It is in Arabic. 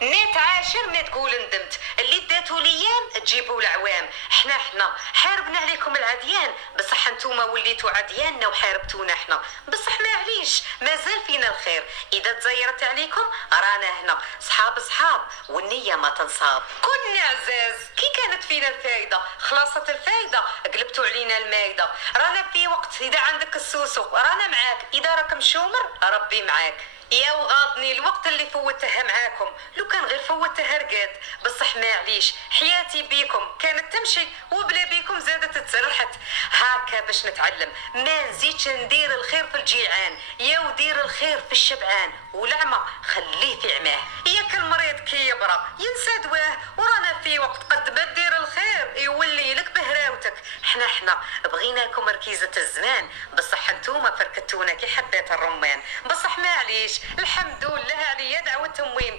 نيت عاشر نيت تقول ندمت اللي داتو ليام تجيبوا العوام. حنا حاربنا عليكم العديان، بصح انتوما وليتوا عدياننا وحاربتونا حنا. بصح معليش مازال فينا الخير، اذا تزيرت عليكم رانا هنا صحاب والنية ما تنصاب. كنا عزاز كي كانت فينا الفايدة خلاصت الفايدة قلبتوا علينا المايدة. رانا في وقت اذا عندك السوسو رانا معاك، اذا راك مشومر ربي معاك. يا وغاضني الوقت اللي فوتها معاكم، لو كان غير فوتها رقاد. بصح معليش حياتي بيكم كانت تمشي وبلا بيكم زادت تسرحت. هاكا باش نتعلم ما نزيدش ندير الخير في الجيعان، يا ودير الخير في الشبعان، والعمى خليه في عماه. ياك المريض كي يبرى ينسى دواه، ورانا في وقت قد ما دير الخير يولي لك بهراوتك. حنا بغيناكم ركيزة الزمان، بصح انتوما فركتونا كي حبات الرمان. بصح معليش الحمد لله عليا دعوة تموين.